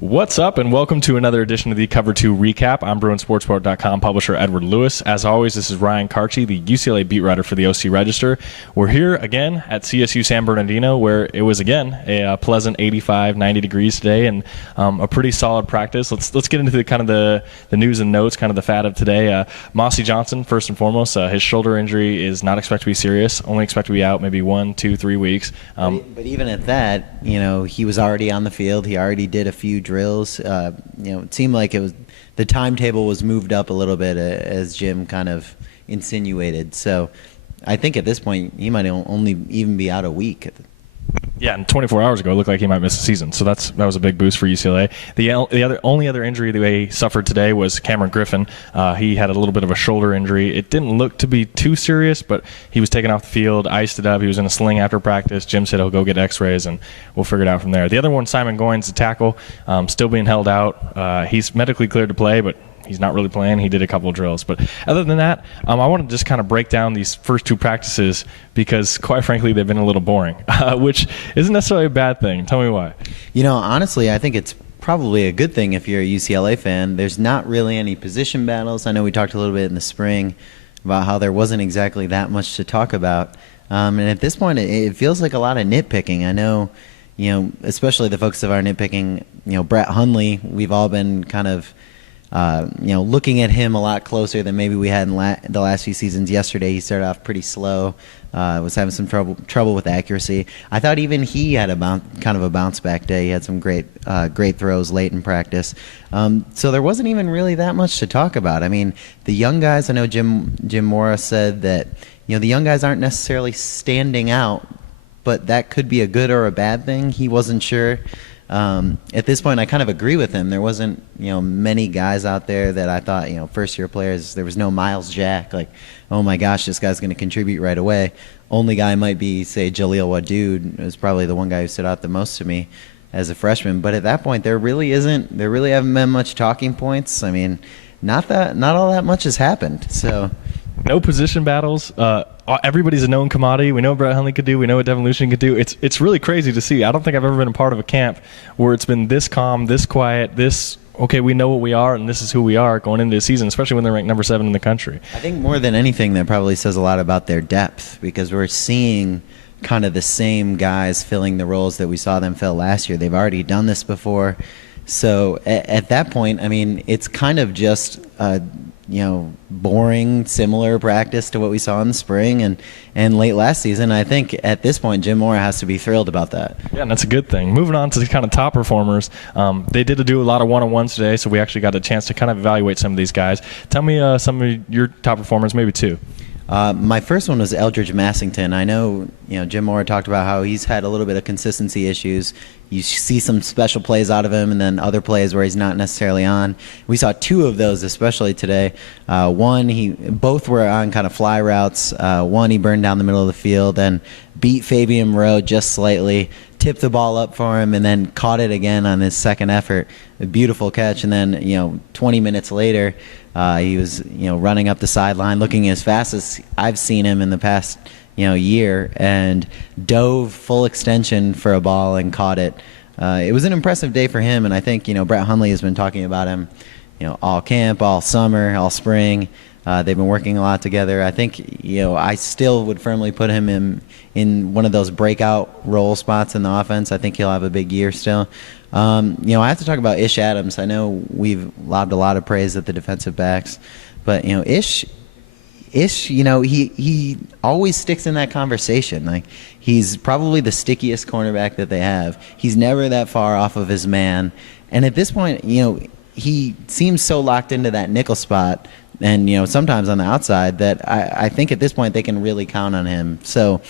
What's up, and welcome to another edition of the Cover 2 Recap. I'm BruinSportsPort.com publisher Edward Lewis. As always, this is Ryan Karchi, the UCLA beat writer for the OC Register. We're here again at CSU San Bernardino, where it was again a pleasant 85, 90 degrees today, and a pretty solid practice. Let's get into the news and notes, kind of the fat of today. Mossy Johnson, first and foremost, his shoulder injury is not expected to be serious. Only expected to be out maybe 1, 2, 3 weeks. But even at that, he was already on the field. He already did a few drills. It seemed like the timetable was moved up a little bit, as Jim kind of insinuated. So I think at this point he might only even be out a week. Yeah, and 24 hours ago, it looked like he might miss the season. So that was a big boost for UCLA. The only other injury that they suffered today was Cameron Griffin. He had a little bit of a shoulder injury. It didn't look to be too serious, but he was taken off the field, iced it up. He was in a sling after practice. Jim said he'll go get x-rays, and we'll figure it out from there. The other one, Simon Goins, the tackle, still being held out. He's medically cleared to play, but he's not really playing. He did a couple of drills. But other than that, I want to just kind of break down these first two practices because, quite frankly, they've been a little boring, which isn't necessarily a bad thing. Tell me why. Honestly, I think it's probably a good thing if you're a UCLA fan. There's not really any position battles. I know we talked a little bit in the spring about how there wasn't exactly that much to talk about. And at this point, it feels like a lot of nitpicking. I know, especially the folks of our nitpicking, Brett Hundley, we've all been kind of looking at him a lot closer than maybe we had in the last few seasons. Yesterday, he started off pretty slow, was having some trouble with accuracy. I thought even he had kind of a bounce back day. He had some great throws late in practice. So there wasn't even really that much to talk about. I mean, the young guys, I know Jim Mora said that the young guys aren't necessarily standing out, but that could be a good or a bad thing. He wasn't sure. At this point, I kind of agree with him. There wasn't, many guys out there that I thought, first-year players. There was no Miles Jack, like, oh my gosh, this guy's going to contribute right away. Only guy might be, say, Jaleel Wadood. It was probably the one guy who stood out the most to me as a freshman. But at that point, there really haven't been much talking points. I mean, not all that much has happened. So. No position battles. Everybody's a known commodity. We know what Brett Hundley could do. We know what Devin Lucien could do. It's really crazy to see. I don't think I've ever been a part of a camp where it's been this calm, this quiet, okay, we know what we are, and this is who we are going into the season, especially when they're ranked number 7 in the country. I think more than anything, that probably says a lot about their depth, because we're seeing kind of the same guys filling the roles that we saw them fill last year. They've already done this before. So at that point, I mean, it's kind of just boring, similar practice to what we saw in the spring and late last season. I think at this point, Jim Mora has to be thrilled about that. Yeah, and that's a good thing. Moving on to the kind of top performers, they did do a lot of one-on-ones today, so we actually got a chance to kind of evaluate some of these guys. Tell me some of your top performers, maybe two. My first one was Eldridge Massington. I know, Jim Mora talked about how he's had a little bit of consistency issues. You see some special plays out of him, and then other plays where he's not necessarily on. We saw two of those, especially today. Both were on kind of fly routes. One, he burned down the middle of the field and beat Fabian Moreau just slightly, tipped the ball up for him, and then caught it again on his second effort. A beautiful catch. And then, 20 minutes later, he was, running up the sideline, looking as fast as I've seen him in the past, year, and dove full extension for a ball and caught it. It was an impressive day for him, and I think, Brett Hundley has been talking about him, all camp, all summer, all spring. They've been working a lot together. I think, I still would firmly put him in one of those breakout role spots in the offense. I think he'll have a big year still. I have to talk about Ish Adams. I know we've lobbed a lot of praise at the defensive backs, but, Ish, he always sticks in that conversation. Like, he's probably the stickiest cornerback that they have. He's never that far off of his man. And at this point, he seems so locked into that nickel spot and, sometimes on the outside that I think at this point they can really count on him. So,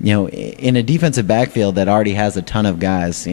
in a defensive backfield that already has a ton of guys,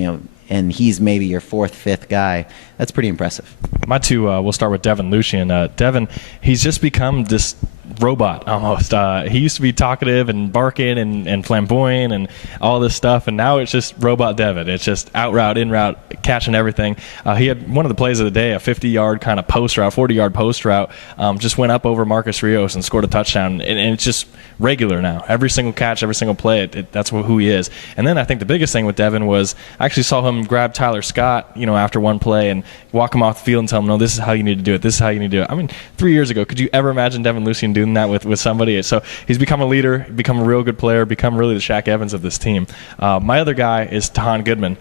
and he's maybe your 4th, 5th guy, that's pretty impressive. My two, we'll start with Devin Lucien. Devin, he's just become this robot almost. He used to be talkative and barking and flamboyant and all this stuff, and now it's just robot Devin. It's just out route, in route, catching everything. He had one of the plays of the day, a 50-yard kind of post route, 40-yard post route, just went up over Marcus Rios and scored a touchdown, and it's just regular now. Every single catch, every single play, that's who he is. And then I think the biggest thing with Devin was I actually saw him grab Tyler Scott, after one play and walk him off the field and tell him, no, this is how you need to do it. This is how you need to do it. I mean, 3 years ago, could you ever imagine Devin Lucien doing that with somebody? So he's become a leader, become a real good player, become really the Shaq Evans of this team. My other guy is Tahan Goodman.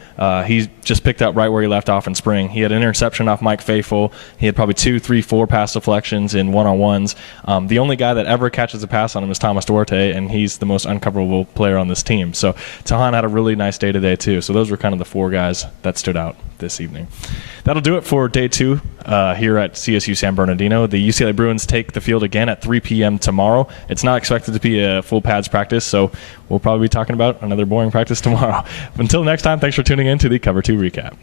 He just picked up right where he left off in spring. He had an interception off Mike Faithful. He had probably 2, 3, 4 pass deflections in one-on-ones. The only guy that ever catches a pass on him is Thomas Duarte, and he's the most uncoverable player on this team. So Tahan had a really nice day today too. So those were kind of the 4 guys that stood out this evening. That'll do it for day 2 here at CSU San Bernardino. The UCLA Bruins take the field again at 3 p.m. tomorrow. It's not expected to be a full pads practice, so we'll probably be talking about another boring practice tomorrow. Until next time, thanks for tuning in to the Cover 2 Recap.